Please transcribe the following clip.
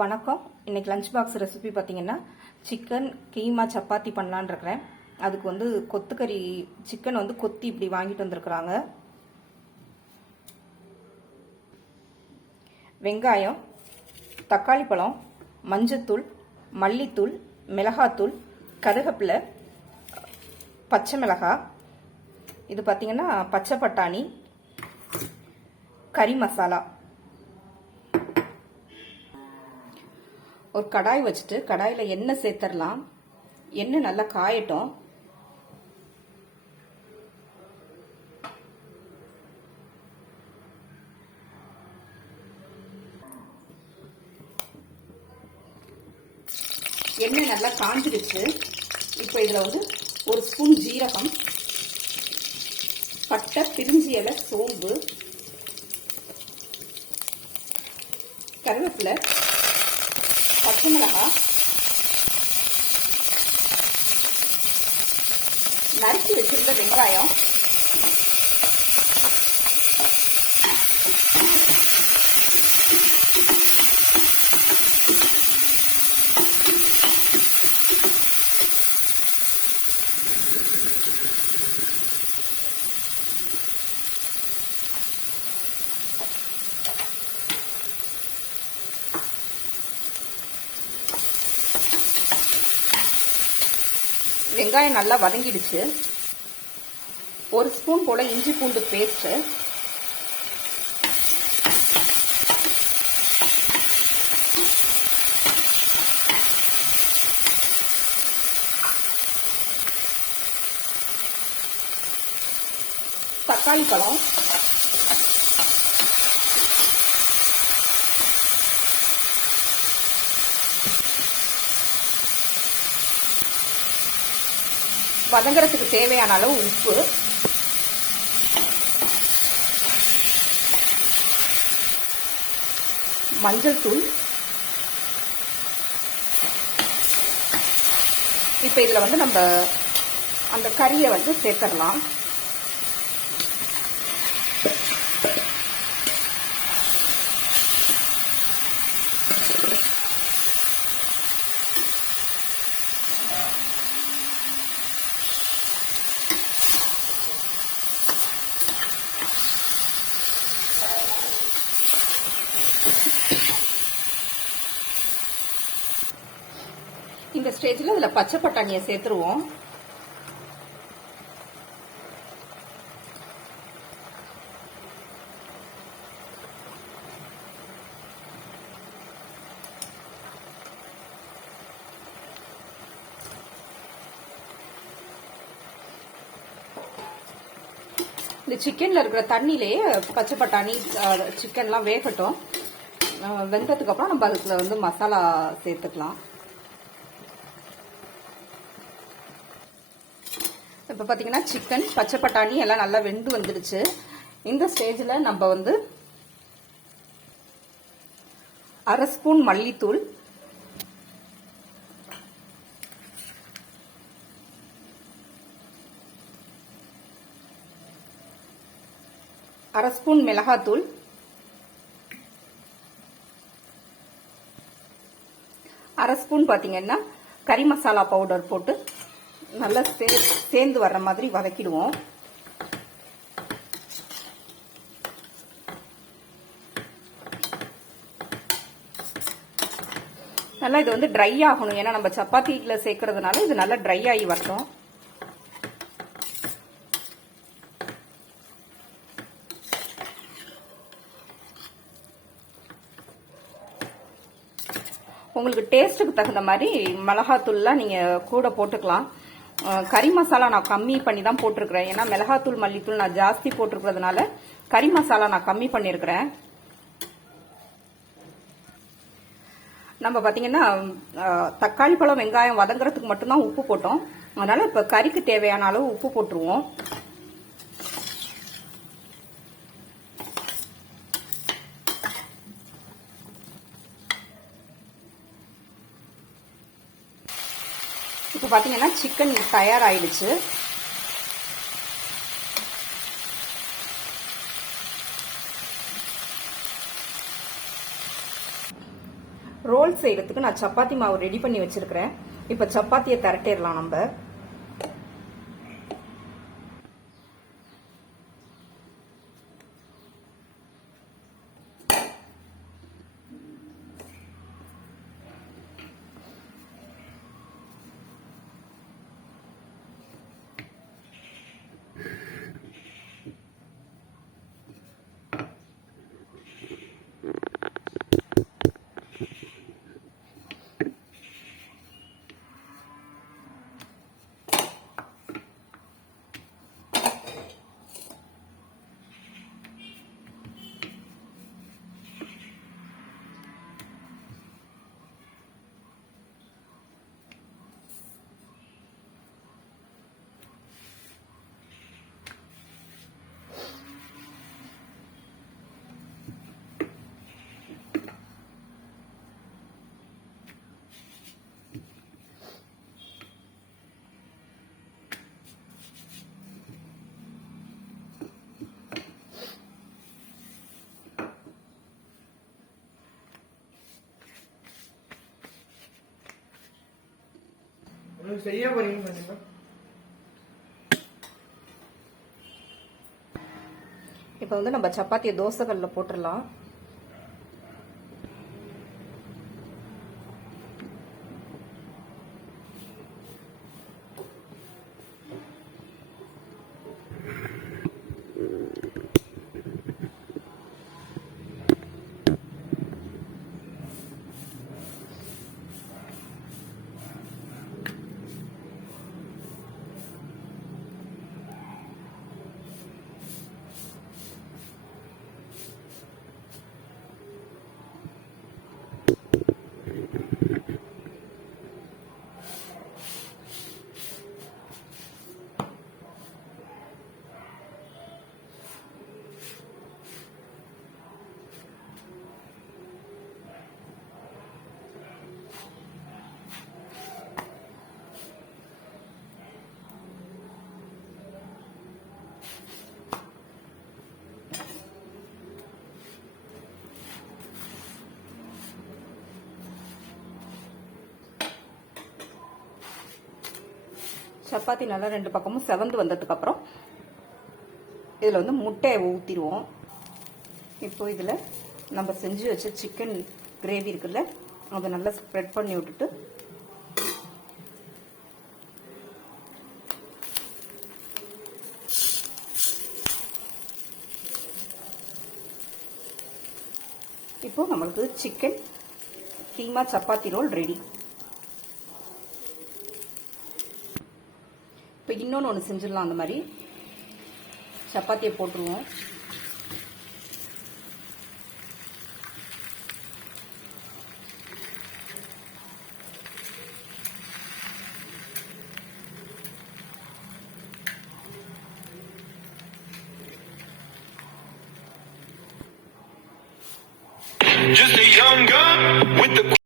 வணக்கம். இன்னைக்கு lunch box recipe பார்த்தீங்கன்னா சிக்கன் கீமா சப்பாத்தி பண்ணலான்னு இருக்கிறேன். அதுக்கு வந்து கொத்துக்கறி சிக்கன் வந்து கொத்தி இப்படி வாங்கிட்டு வந்திருக்கிறாங்க. வெங்காயம், தக்காளி பழம், மஞ்சத்தூள், மல்லித்தூள், மிளகாத்தூள், கருவேப்பிலை, பச்சை மிளகாய், இது பார்த்தீங்கன்னா பச்சை பட்டாணி, கறி மசாலா. ஒரு கடாய் வச்சுட்டு கடாயில் எண்ணெய் சேர்த்துடலாம். எண்ணெய் நல்லா காயட்டும். எண்ணெய் நல்லா காஞ்சிடுச்சு. இப்போ இதில் வந்து ஒரு ஸ்பூன் ஜீரகம், பட்டை, பிரிஞ்சி இலை, சோம்பு, கருவேப்பிலை, பச்சை மிளகாய், நறுக்கி வச்சிருந்த வெங்காயம், வெங்காயம் நல்லா வதங்கிடுச்சு. ஒரு ஸ்பூன் போல இஞ்சி பூண்டு பேஸ்ட், தக்காளி பழம், வதங்குறதுக்கு தேவையான அளவு உப்பு, மஞ்சள் தூள். இப்போ இதில் வந்து நம்ம அந்த கறியை வந்து சேர்த்துடலாம். இந்த ஸ்டேஜில் இதில் பச்சை பட்டாணியை சேர்த்துருவோம். இந்த சிக்கன்ல இருக்கிற தண்ணியிலே பச்சை பட்டாணி சிக்கன்லாம் வேகட்டும். வெந்ததுக்கு அப்புறம் நம்ம அதுக்குள்ள வந்து மசாலா சேர்த்துக்கலாம். இப்போ பார்த்தீங்கன்னா சிக்கன், பச்சை பட்டாணி எல்லாம் நல்லா வெந்து வந்துடுச்சு. இந்த ஸ்டேஜில் நம்ம வந்து அரை ஸ்பூன் மல்லித்தூள், அரை ஸ்பூன் மிளகாத்தூள், அரை ஸ்பூன் பார்த்தீங்கன்னா கறி மசாலா பவுடர் போட்டு நல்லா சேர்ந்து வர்ற மாதிரி வதக்கிடுவோம். நல்லா இது வந்து ட்ரை ஆகணும். ஏன்னா நம்ம சப்பாத்தில சேர்க்கறதுனால இது நல்லா ட்ரை ஆகி வரட்டும். உங்களுக்கு டேஸ்ட்டுக்கு தகுந்த மாதிரி மிளகாத்தூள்லாம் நீங்கள் கூட போட்டுக்கலாம். கறி மசாலா நான் கம்மி பண்ணி தான் போட்டிருக்கிறேன். ஏன்னா மிளகாத்தூள் மல்லித்தூள் நான் ஜாஸ்தி போட்டிருக்கிறதுனால கறி மசாலா நான் கம்மி பண்ணியிருக்கிறேன். நம்ம பார்த்தீங்கன்னா தக்காளி பழம் வெங்காயம் வதங்குறதுக்கு மட்டும்தான் உப்பு போட்டோம். அதனால இப்போ கறிக்கு தேவையான அளவு உப்பு போட்டுருவோம். இப்போ பார்த்தீங்கன்னா சிக்கன் தயாராகிடுச்சு. ரோல் செய்யறதுக்கு நான் சப்பாத்தி மாவு ரெடி பண்ணி வச்சிருக்கிறேன். இப்போ சப்பாத்தியை திரட்டிடலாம் நம்ம. செய்ய போறீங்க. இப்போ வந்து நம்ம சப்பாத்தியை தோசைக்கல்ல போட்டுடலாம். சப்பாத்தி நல்லா 2 பக்கமும் செவந்து வந்ததுக்கு அப்புறம் இதில் வந்து முட்டையை ஊற்றிடுவோம். இப்போ இதில் நம்ம செஞ்சு வச்ச சிக்கன் கிரேவி இருக்குல்ல, அதை நல்லா ஸ்ப்ரெட் பண்ணி விட்டுட்டு இப்போ நம்மளுக்கு chicken keema chapati roll ready. இப்போ இன்னொன்று ஒன்று செஞ்சிடலாம். அந்த மாதிரி சப்பாத்தியை போட்டுருவோம். Just a young gun with the